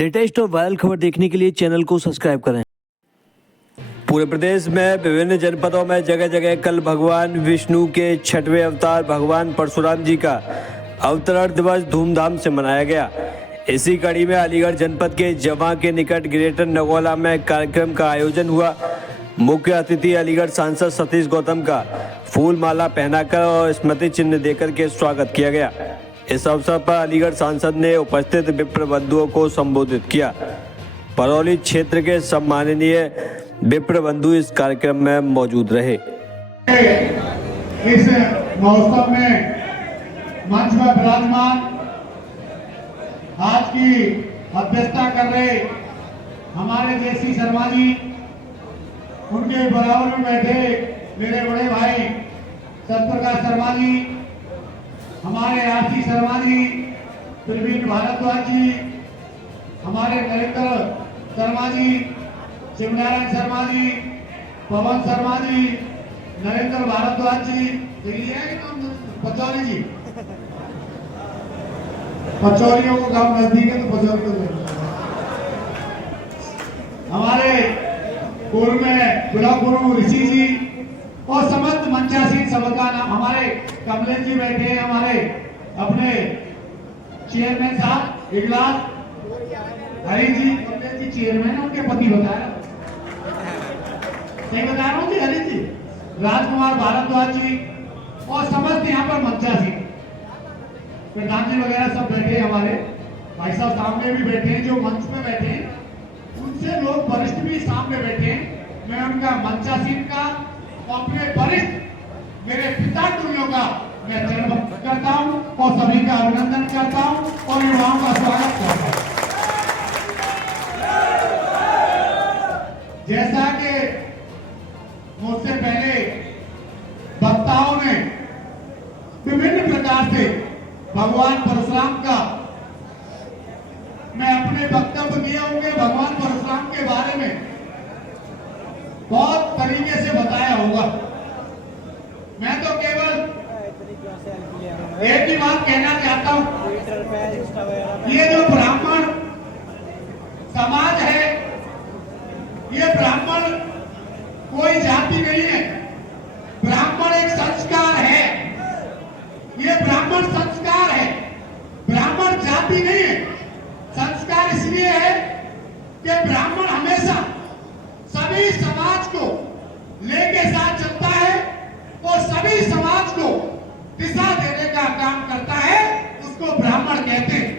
Latest और viral खबर देखने के लिए चैनल को सब्सक्राइब करें। पूरे प्रदेश में विभिन्न जनपदों में जगह जगह कल भगवान विष्णु के छठवें अवतार भगवान परशुराम जी का अवतरण दिवस धूमधाम से मनाया गया। इसी कड़ी में अलीगढ़ जनपद के जवां के निकट ग्रेटर नगौला में कार्यक्रम का आयोजन हुआ। मुख्य अतिथि अलीगढ़ सांसद सतीश गौतम का फूल माला पहनाकर और स्मृति चिन्ह देकर के स्वागत किया गया। इस अवसर पर अलीगढ़ सांसद ने उपस्थित विप्र बंधुओं को संबोधित किया। परौली क्षेत्र के सम्माननीय विप्र बंधु इस कार्यक्रम में मौजूद रहे। इस महोत्सव में मंच पर विराजमान आज की अध्यक्षता कर रहे हमारे देसी शर्मा जी, उनके बराबर में बैठे मेरे बड़े भाई सत्यप्रकाश शर्मा जी, हमारे आरसी शर्मा जी, प्रवीण भारद्वाज जी, हमारे नरेंद्र शर्मा जी, शिवनारायण शर्मा जी, पवन शर्मा जी, नरेंद्र भारद्वाज जी, पचौरी जी, पचौरियों को गांव नजदीक है तो पचौरी को हमारे पूर्व में ब्लॉक गुरु ऋषि जी और समस्त मंचासीन सबका नाम, हमारे कमलेश जी बैठे हैं, हमारे अपने चेयरमैन साहब इगलास हरी जी, कमलेश जी चेयरमैन, उनके पति बताया सही बता रहा हूँ जी, हरी जी, राजकुमार भारद्वाज जी और समस्त यहाँ पर मंचासीन प्रधान जी वगैरह सब बैठे हैं। हमारे भाई साहब सामने भी बैठे हैं, जो मंच पे बैठे हैं उनसे लोग वरिष्ठ भी सामने बैठे हैं। मैं उनका मंचासीन का अपने वरिष्ठ मेरे पिता तुल्यों का मैं चरण करता हूं और सभी का अभिनंदन करता हूं और युवाओं का स्वागत करता हूं। जैसा कि मुझसे पहले वक्ताओं ने विभिन्न प्रकार से भगवान परशुराम का मैं अपने वक्तव्य दिए होंगे, भगवान परशुराम के बारे में बहुत तरीके से बताया होगा। मैं तो केवल एक ही बात कहना चाहता हूं, ये जो ब्राह्मण समाज है, ये ब्राह्मण कोई जाति नहीं है, ब्राह्मण एक संस्कार है, ये ब्राह्मण संस्कार है, ब्राह्मण जाति नहीं है। संस्कार इसलिए है कि ब्राह्मण हमेशा सभी समाज को लेके साथ चलता है और सभी समाज को दिशा देने का काम करता है, उसको ब्राह्मण कहते हैं।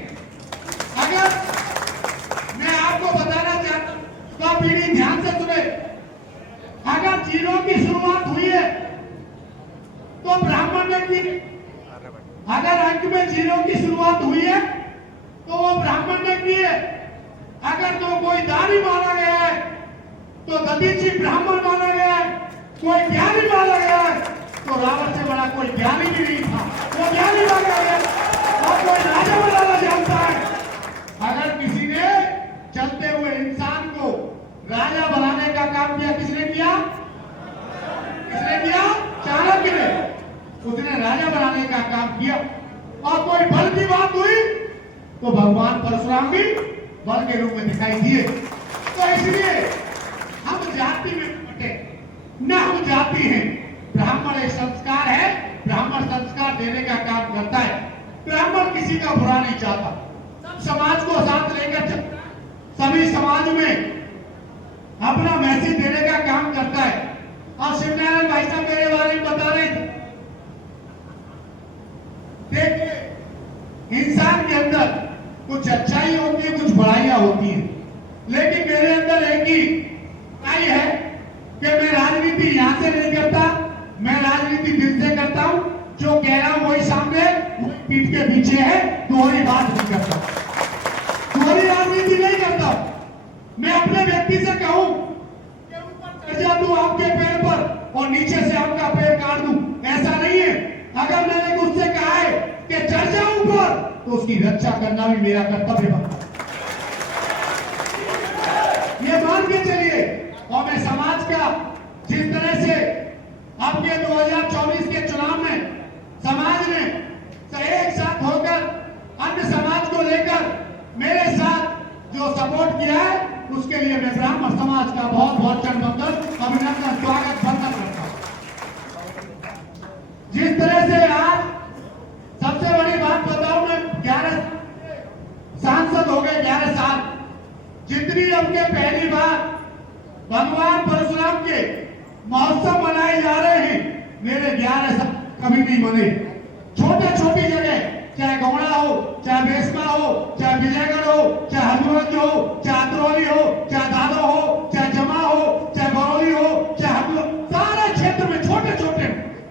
अगर मैं आपको बताना चाहता हूं तो पीढ़ी ध्यान से सुने, अगर जीरो की शुरुआत हुई है तो ब्राह्मण ने की, अगर अंक में जीरो की शुरुआत हुई है तो वो ब्राह्मण ने की है। अगर तो कोई दानी माना गया है तो दधीची ब्राह्मण माना गया है, कोई ज्ञानी माना गया है तो रावण से बड़ा कोई ज्ञानी भी नहीं था, वो ज्ञानी माना गया और कोई राजा बनाना जानता है। अगर किसी ने चलते हुए इंसान को राजा बनाने का काम किया, किसने किया? किसने किया? चाणक्य ने, उसने राजा बनाने का काम किया। और कोई बल की बात हुई तो भगवान परशुराम भी बल के रूप में दिखाई दिए। तो इसलिए हम जाति में बटे न, हम जाति हैं। ब्राह्मण एक संस्कार है, ब्राह्मण संस्कार देने का काम करता है। ब्राह्मण किसी का बुरा नहीं चाहता, सब समाज को साथ लेकर चलता है, सभी समाज में अपना मैसेज देने का काम करता है। और शिवनारायण भाई साहब मेरे बारे में बता रहे थे, देखिए इंसान के अंदर कुछ अच्छाई होती है, कुछ बुराइयां होती है, लेकिन मेरे अंदर एक ही अच्छाई है कि मैं राजनीति यहां से नहीं करता, मैं राजनीति दिल से करता हूं। जो कह रहा हूं वही सामने, वही पीठ के पीछे है, दोहरी बात नहीं करता, दोहरी राजनीति नहीं करता। मैं अपने व्यक्ति से कहूं कि ऊपर चढ़ जा तू आपके पैर पर और नीचे से आपका पैर काट दूं, ऐसा नहीं है। अगर मैंने उससे कहा है कि चढ़ जा ऊपर तो उसकी रक्षा करना भी मेरा कर्तव्य बनता है, ये मान के चलिए। और मैं समाज का जिस तरह से आपके 2024 के चुनाव में समाज ने एक साथ होकर अन्य समाज को लेकर मेरे साथ जो सपोर्ट किया है उसके लिए मैं ब्राह्मण समाज का बहुत बहुत चरणबंदन अभिनंदन स्वागत वंदन करता हूं। जिस तरह से आज सबसे बड़ी बात बताऊं मैं 11 सांसद हो गए 11 साल, जितनी हमके पहली बार भगवान परशुराम के महोत्सव मनाए जा रहे हैं मेरे 11 साल कभी नहीं बने। छोटे छोटी जगह चाहे गौड़ा हो, चाहे बेसमा हो, चाहे विजयगढ़ हो, चाहे हनुमंज हो, चाहे अतरौली हो, चाहे दादो हो, चाहे जमा हो, चाहे बरौली हो, चाहे हम सारे क्षेत्र में छोटे छोटे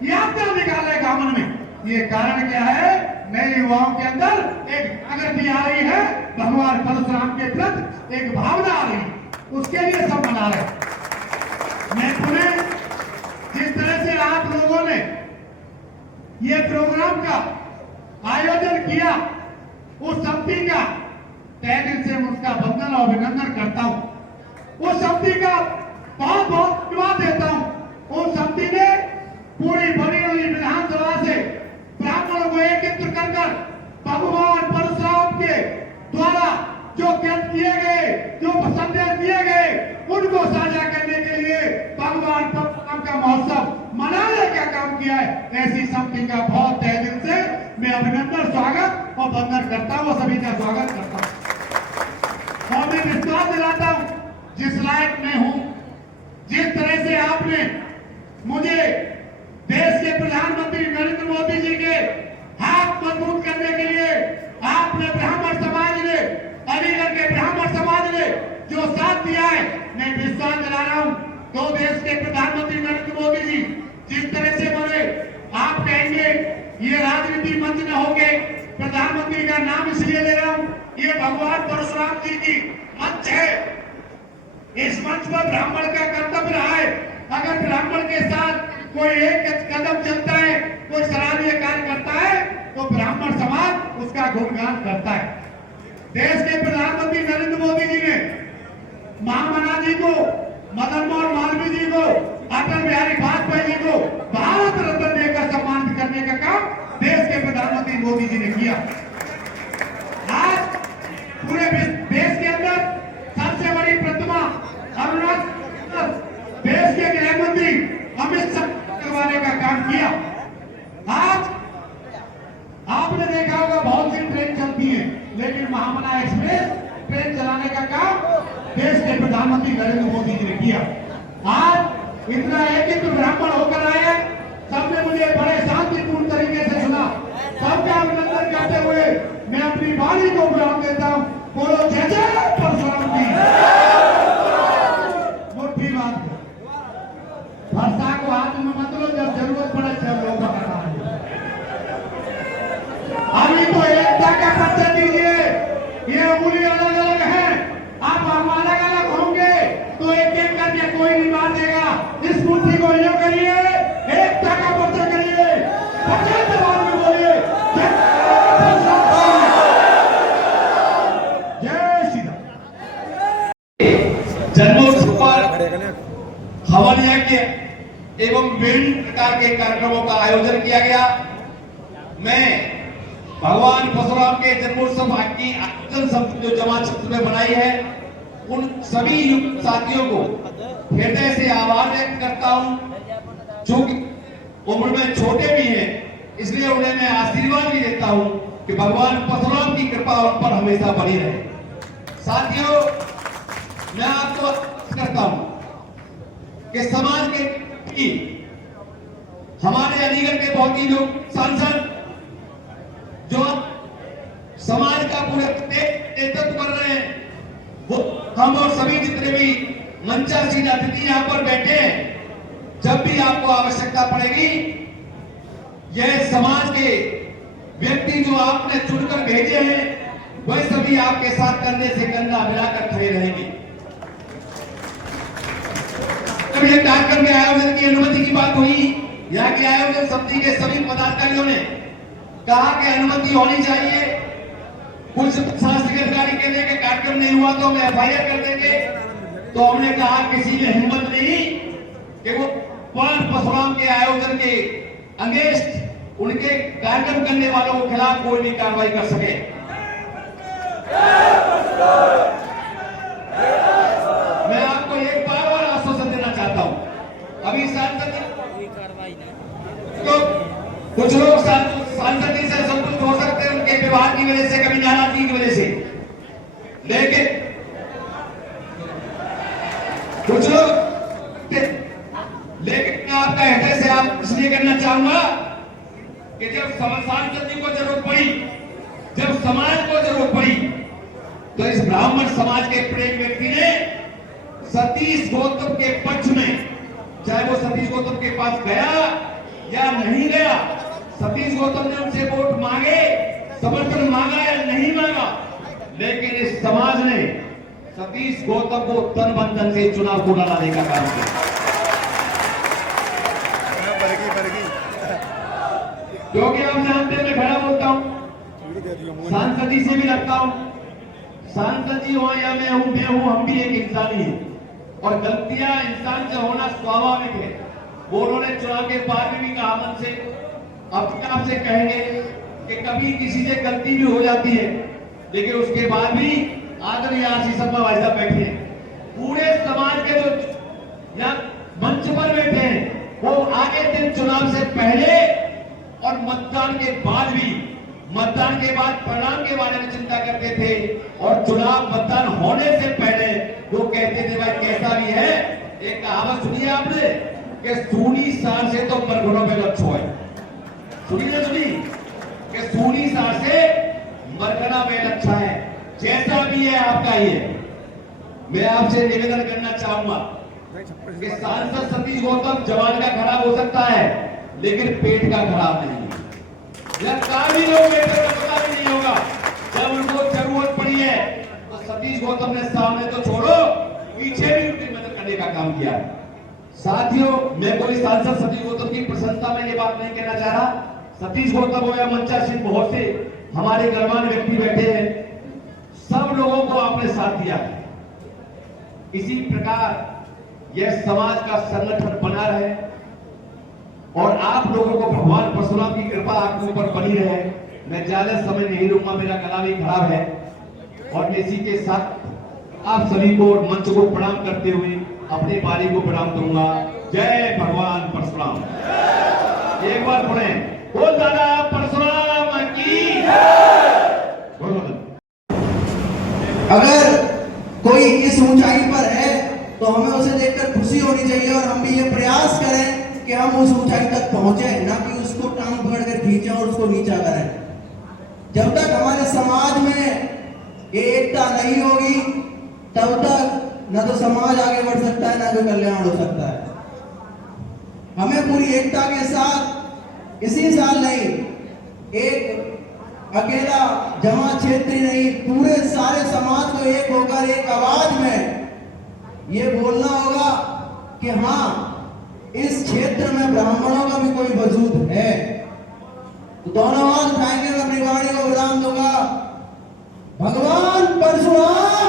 यात्रा निकाले गांवन में। ये कारण क्या है? नए युवाओं के अंदर एक जागृति आ रही है, भगवान परशुराम के प्रति एक भावना आ रही है, उसके लिए सब मना रहे। मैं पुनः जिस तरह से आप लोगों ने ये प्रोग्राम का आयोजन किया, उस समिति का तहे दिल से उसका वंदन और अभिनंदन करता हूं। उस समिति का बहुत बहुत धन्यवाद देता हूं। उस समिति ने पूरी बनी हुई विधानसभा से ब्राह्मणों को एकत्र कर भगवान परशुराम के द्वारा जो व्यक्त किए गए, जो संदेश दिए गए, उनको साझा करने के लिए भगवान परशुराम का महोत्सव मनाने का काम किया है। ऐसी समिति का बहुत तहे दिल से मैं अभिनंदन स्वागत और वंदन करता हूं, सभी का स्वागत करता हूं। और मैं विश्वास दिलाता हूं जिस लायक मैं हूं, जिस तरह से आपने मुझे देश के प्रधानमंत्री नरेंद्र मोदी जी के हाथ मजबूत करने के लिए आपने ब्राह्मण समाज ने, अलीगढ़ के ब्राह्मण समाज ने जो साथ दिया है, मैं विश्वास दिला रहा हूं तो देश के प्रधानमंत्री नरेंद्र मोदी जी जिस तरह से बोले, आप कहेंगे ये राजनीति मंच न होंगे, प्रधानमंत्री का नाम इसलिए ले रहा हूं, ये भगवान परशुराम जी की मंच है। इस मंच पर ब्राह्मण का कर्तव्य रहा है। अगर ब्राह्मण के साथ कोई एक कदम चलता है, कोई सराहनीय कार्य करता है, तो ब्राह्मण समाज उसका गुणगान करता है। देश के प्रधानमंत्री नरेंद्र मोदी जी ने महामना जी को, मदन मोहन मालवीय जी को, अटल बिहारी वाजपेयी जी को भारत रत्न देकर सम्मानित करने का काम देश के प्रधानमंत्री मोदी जी ने किया। आज पूरे देश के अंदर सबसे बड़ी प्रतिमा अरुणाचल देश के गृह मंत्री अमित शाह करवाने का काम किया। आज आपने देखा होगा बहुत सी ट्रेन चलती है, लेकिन महामना एक्सप्रेस ट्रेन चलाने का काम देश के प्रधानमंत्री नरेंद्र मोदी जी ने किया। आज इतना एकत्र ब्राह्मण होकर आए, सबने मुझे बड़े शांतिपूर्ण तरीके से सुना। सबका अभिनंदन करते हुए मैं अपनी वाणी को विराम देता हूं। बोलो जय जय परशुराम जी। मुट्ठी बात वर्षा को हाथ में मत लो, जब जरूरत पड़े सब लोग अभी तो एकता का परिचय दीजिए। ये उंगली अलग अलग है, आप हम अलग अलग होंगे तो एक एक करके कोई नहीं मार देगा। इस मुट्ठी को यो करिए, एकता का परिचय करिए, बचे जवान में बोलिए जय श्री राम। जन्मोत्सव पर हवन यज्ञ एवं विभिन्न प्रकार के कार्यक्रमों का आयोजन किया गया। मैं भगवान परशुराम के जन्मोत्सव की आयोजन समिति जो जमा क्षेत्र में बनाई है, उन सभी साथियों को हृदय से आभार व्यक्त करता हूं, जो कि उम्र में छोटे भी हैं, इसलिए उन्हें मैं आशीर्वाद भी देता हूं कि भगवान परशुराम की कृपा उन पर हमेशा बनी रहे। साथियों, मैं आपको करता हूं कि समाज के हमारे अलीगढ़ के बहुत ही लोग सांसद जो समाज का पूरे नेतृत्व कर रहे हैं, वो हम और सभी जितने भी मंचासीन अतिथि यहाँ पर बैठे हैं, जब भी आपको आवश्यकता पड़ेगी, यह समाज के व्यक्ति जो आपने चुनकर भेजे हैं, वह सभी आपके साथ कंधे से कंधा मिलाकर खड़े रहेंगे। जब यह कार्यक्रम के आयोजन की अनुमति की बात हुई, यहाँ के आयोजन समिति के सभी पदाधिकारियों ने कहा कि अनुमति होनी चाहिए। कुछ शासकीय अधिकारी कहने के कार्यक्रम नहीं हुआ तो हम एफआईआर कर देंगे। तो हमने कहा किसी में हिम्मत नहीं कि वो परशुराम के आयोजन के अगेंस्ट उनके कार्यक्रम करने वालों के खिलाफ कोई भी कार्रवाई कर सके। कुछ लोग सांसद जी से संतुष्ट हो सकते हैं उनके व्यवहार की वजह से, कभी नाराजगी की वजह से, लेकिन कुछ लोग, लेकिन मैं आपका हृदय से आप इसलिए करना चाहूंगा कि जब सांसद जी को जरूरत पड़ी, जब समाज को जरूरत पड़ी, तो इस ब्राह्मण समाज के एक व्यक्ति ने सतीश गौतम के पक्ष में, चाहे वो सतीश गौतम के पास गया या नहीं गया, सतीश गौतम ने उनसे वोट मांगे, समर्थन मांगा या नहीं मांगा, लेकिन इस समाज ने सतीश गौतम को तन मन धन से चुनाव को लाने का काम किया। क्योंकि आप जानते हैं, मैं खड़ा बोलता हूं, सांसद जी से भी लगता हूं, सांसद जी हो या मैं हूं, हम भी एक इंसान ही हैं और गलतियां इंसान से होना स्वाभाविक है। वो उन्होंने चुनाव के बाद में भी कहा मन से, अब आपसे कहेंगे कि कभी किसी से गलती भी हो जाती है, लेकिन उसके बाद भी आदरणीय आशीष शर्मा भाई साहब बैठे हैं, पूरे समाज के जो यहाँ मंच पर बैठे हैं, वो आगे दिन चुनाव से पहले और मतदान के बाद भी, मतदान के बाद परिणाम के बारे में चिंता करते थे और चुनाव मतदान होने से पहले वो कहते थे भाई कैसा भी है। एक कहावत सुनी है आपने कि सूनी सार से तो मरघटों पे लच्छो है, सुनी ना सुनी कि सूनी सार से मरघटा में लच्छा है। जैसा भी है आपका ये, मैं आपसे निवेदन करना चाहूंगा कि सांसद सतीश गौतम जवान का खराब हो सकता है, लेकिन पेट का खराब नहीं है। काफी लोग बेटे का पता भी नहीं होगा, जब उनको जरूरत पड़ी है तो सतीश गौतम ने सामने तो छोड़ो, पीछे भी उनकी मदद करने का काम किया है। साथियों, मैं कोई सांसद सतीश गौतम की प्रशंसा में ये बात नहीं कहना चाह रहा। सतीश गौतम हो या मंचा सिंह, बहुत से हमारे गणमान्य व्यक्ति बैठे हैं, सब लोगों को आपने साथ दिया है। इसी प्रकार यह समाज का संगठन बना रहे और आप लोगों को भगवान परशुराम की कृपा आपके ऊपर बनी रहे। मैं ज्यादा समय नहीं लूंगा, मेरा गला भी खराब है, और इसी के साथ आप सभी को और मंच को प्रणाम करते हुए अपने बारी को प्रणाम करूंगा। जय भगवान परशुराम। एक बार पढ़े, बोल दादा परशुराम की। अगर कोई इस ऊंचाई पर है तो हमें उसे देखकर खुशी होनी चाहिए और हम भी ये प्रयास करें कि हम उस ऊंचाई तक पहुंचे, ना कि उसको टांग पकड़ कर खींचें और उसको नीचा करें। जब तक हमारे समाज में ये एकता नहीं होगी, तब तक न तो समाज आगे बढ़ सकता है, ना तो कल्याण हो सकता है। हमें पूरी एकता के साथ इसी साल नहीं, एक अकेला जमा क्षेत्रीय नहीं, पूरे सारे समाज को एक होकर एक आवाज में ये बोलना होगा कि हाँ, इस क्षेत्र में ब्राह्मणों का भी कोई वजूद है। तो दोनों हाथ उठाएंगे, मैं अपनी वाणी को विराम दूंगा। भगवान परशुराम